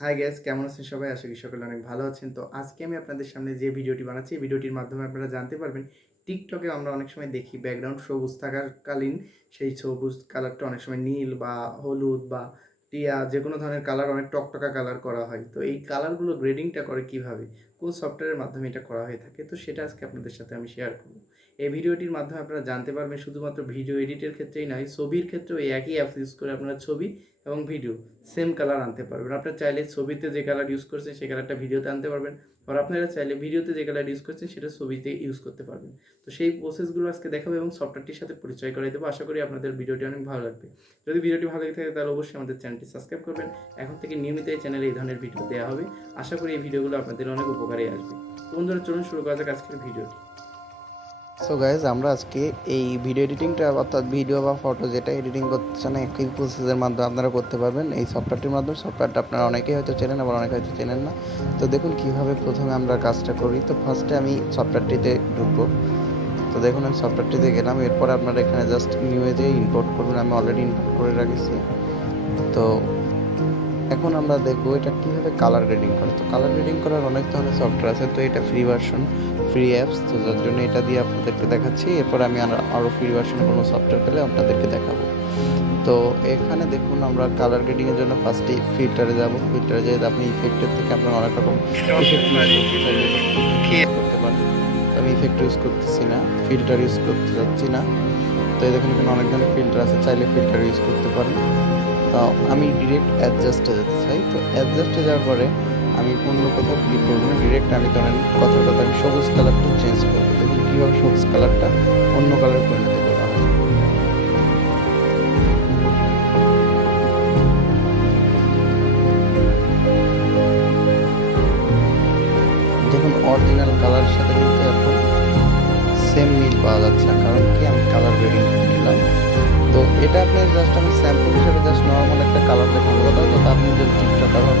Hi guys, কেমন আছেন সবাই? আশা করি সকলে অনেক ভালো আছেন। তো আজকে আমি আপনাদের সামনে যে ভিডিওটি বানাচ্ছি, এই ভিডিওটির মাধ্যমে আপনারা জানতে পারবেন টিকটকে আমরা অনেক সময় দেখি ব্যাকগ্রাউন্ড সবুজ থাকাকালীন সেই সবুজ কালারটা অনেক সময় নীল বা হলুদ বা টিয়া যেকোনো ধরনের কালার অনেক টকটকা কালার করা হয়। তো এই কালারগুলো গ্রেডিংটা করে কিভাবে? কোন সফটওয়্যারের মাধ্যমে এটা করা হয়ে থাকে? তো সেটা আজকে আপনাদের সাথে আমি শেয়ার করব। এই ভিডিওটির মাধ্যমে আপনারা জানতে পারবেন শুধুমাত্র ভিডিও এডিটের ক্ষেত্রেই নয়, ছবির ক্ষেত্রেও এই একই অ্যাপস ইউজ করে আপনারা ছবি এবং ভিডিও সেম কালার আনতে পারবেন। আপনারা চাইলে ছবিতে যে কালার ইউজ করছেন সেই কালারটা ভিডিওতে আনতে পারবেন, আর আপনারা চাইলে ভিডিওতে যে কালার ইউজ করছেন সেটা ছবিতে ইউজ করতে পারবেন। তো সেই প্রসেসগুলো আজকে দেখাবো এবং সফটওয়্যারটির সাথে পরিচয় করাই দেবো। আশা করি আপনাদের ভিডিওটি অনেক ভালো লাগবে। যদি ভিডিওটি ভালো লেগে থাকে তাহলে অবশ্যই আমাদের চ্যানেলটি সাবস্ক্রাইব করবেন। এখন থেকে নিয়মিত এই চ্যানেলে এই ধরনের ভিডিও দেওয়া হবে। আশা করি এই ভিডিওগুলো আপনাদের অনেক উপকারে আসবে। তো বন্ধুরা, চলুন শুরু করা যাক আজকের ভিডিওটি। সো গাইজ, আমরা আজকে এই ভিডিও এডিটিংটা অর্থাৎ ভিডিও বা ফটো যেটা এডিটিং করতে চান একই প্রসেসের মাধ্যমে আপনারা করতে পারবেন এই সফটওয়্যারটির মাধ্যমে। সফটওয়্যারটা আপনারা অনেকেই হয়তো চেনেন, আবার অনেকে হয়তো চেনেন না। তো দেখুন কীভাবে প্রথমে আমরা কাজটা করি। তো ফার্স্টে আমি সফটওয়্যারটিতে ঢুকবো। তো দেখুন আমি সফটওয়্যারটিতে গেলাম, এরপর আপনারা এখানে জাস্ট নিউ এজে ইম্পোর্ট করবেন। আমি অলরেডি ইম্পোর্ট করে রাখছি। তো এখন আমরা দেখবো এটা কীভাবে কালার গ্রেডিং করে। তো কালার গ্রেডিং করার অনেক ধরনের সফটওয়্যার আছে। তো এটা ফ্রি ভার্সন, ফ্রি অ্যাপস, তো যার জন্য এটা দিয়ে আপনাদেরকে দেখাচ্ছি। এরপর আমি আরও ফ্রি ভার্সনে কোনো সফটওয়্যার পেলে আপনাদেরকে দেখাবো। তো এখানে দেখুন আমরা কালার গ্রেডিংয়ের জন্য ফার্স্টে ফিল্টারে যাব। ফিল্টারে যেয়ে আপনি ইফেক্টের থেকে আপনারা অনেক রকম ইফেক্ট করতে পারেন। আমি ইফেক্ট ইউজ করতেছি না, ফিল্টার ইউজ করতে যাচ্ছি না। তো এই দেখুন এখানে অনেক ধরনের ফিল্টার আছে, চাইলে ফিল্টার ইউজ করতে পারেন। তো আমি ডিরেক্ট অ্যাডজাস্টে যেতে চাই। তো অ্যাডজাস্টে যাওয়ার পরে আমি অন্য কোথাও ক্লিক করবো না, ডিরেক্ট আমি ধরেন কথার কথা আমি সবুজ কালারটা চেঞ্জ করবো। দেখুন কীভাবে সবুজ কালারটা অন্য কালার পরিণত করা হয়। দেখুন অরিজিনাল কালারের সাথে কিন্তু এখন সেম মিল পাওয়া যাচ্ছে না, কারণ কি আমি কালার গ্রেডিং করলাম। তো এটা আপনার জাস্ট আমি স্যাম্পল হিসেবে জাস্ট নর্মাল একটা কালার দেখাবো। কথা হলো আপনি যদি টিকটকার হন,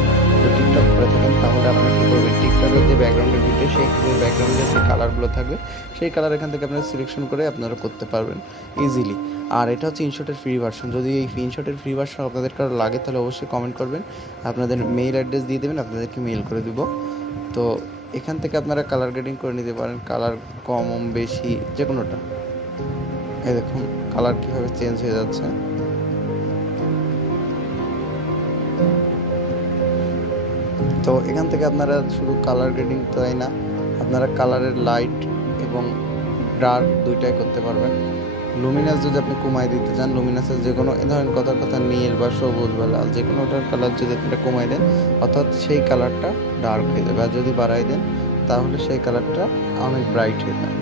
টিকটক করে থাকেন, তাহলে আপনি কী করবেন, টিকটকের যে ব্যাকগ্রাউন্ডের ভিডিও সেই ব্যাকগ্রাউন্ডের যে কালারগুলো থাকবে সেই কালার এখান থেকে আপনারা সিলেকশন করে আপনারা করতে পারবেন ইজিলি। আর এটা হচ্ছে ইনশটের ফ্রি ভার্সন। যদি এই ইনশটের ফ্রি ভার্সন আপনাদের কারো লাগে তাহলে অবশ্যই কমেন্ট করবেন, আপনাদের মেইল অ্যাড্রেস দিয়ে দেবেন, আপনাদেরকে মেইল করে দিব। তো এখান থেকে আপনারা কালার গ্রেডিং করে নিতে পারেন, কালার কম বেশি যে কোনোটা। এই দেখুন কালার কীভাবে চেঞ্জ হয়ে যাচ্ছে। তো এখান থেকে আপনারা শুধু কালার গ্রেডিং তাই না, আপনারা কালারের লাইট এবং ডার্ক দুইটাই করতে পারবেন। লুমিনাস যদি আপনি কমাই দিতে চান, লুমিনাসের যে কোনো ধরেন কথার কথা নীল বা সবুজ বা লাল যে কোনোটার কালার যদি আপনারা কমাই দেন, অর্থাৎ সেই কালারটা ডার্ক হয়ে যাবে। আর যদি বাড়াই দেন তাহলে সেই কালারটা অনেক ব্রাইট হয়ে যাবে।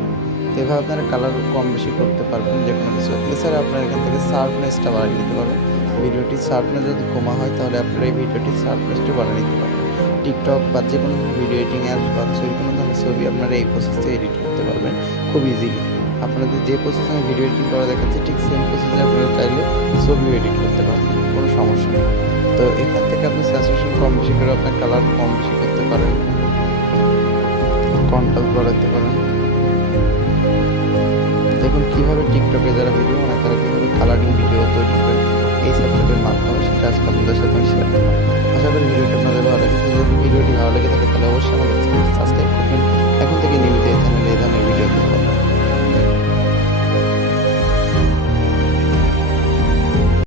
তো এভাবে আপনারা কালার কম বেশি করতে পারবেন যে কোনো কিছু। এছাড়া আপনারা এখান থেকে শার্পনেসটা বাড়িয়ে নিতে পারবেন। ভিডিওটির শার্পনেস যদি কমা হয় তাহলে আপনারা এই ভিডিওটির শার্পনেসটা বাড়িয়ে নিতে পারবেন। টিকটক বা যে কোনো ভিডিও এডিটিং অ্যাপস বা যে কোনো ধরনের ছবি আপনারা এই প্রসেসে এডিট করতে পারবেন খুব ইজিলি। আপনাদের যে প্রসেসে আমি ভিডিও এডিটিং করা দেখাচ্ছি ঠিক সেম প্রসেসে আপনারা চাইলে ছবিও এডিট করতে পারবেন, কোনো সমস্যা নেই। তো এখান থেকে আপনি স্যাচুরেশন কম বেশি করে আপনার কালার কম বেশি করতে পারেন, কন্ট্রাস্ট বাড়াতে পারেন। দেখুন কীভাবে টিকটকে যারা ভিডিও বানায় তারা কীভাবে কালারিং ভিডিও তৈরি করে এই সাবজেক্টের মাধ্যমে, সেটা আজকে আপনাদের সাথে আমি শেয়ার করলাম। আশা করি ভিডিওটি আপনাদের ভালো লেগেছে। যদি ভিডিওটি ভালো লেগে থাকে তাহলে অবশ্যই আমাদের চ্যানেলটি সাবস্ক্রাইব করবেন। এখন থেকে নিয়মিত এই চ্যানেলে এই ধরনের ভিডিও দেখতে পাবেন।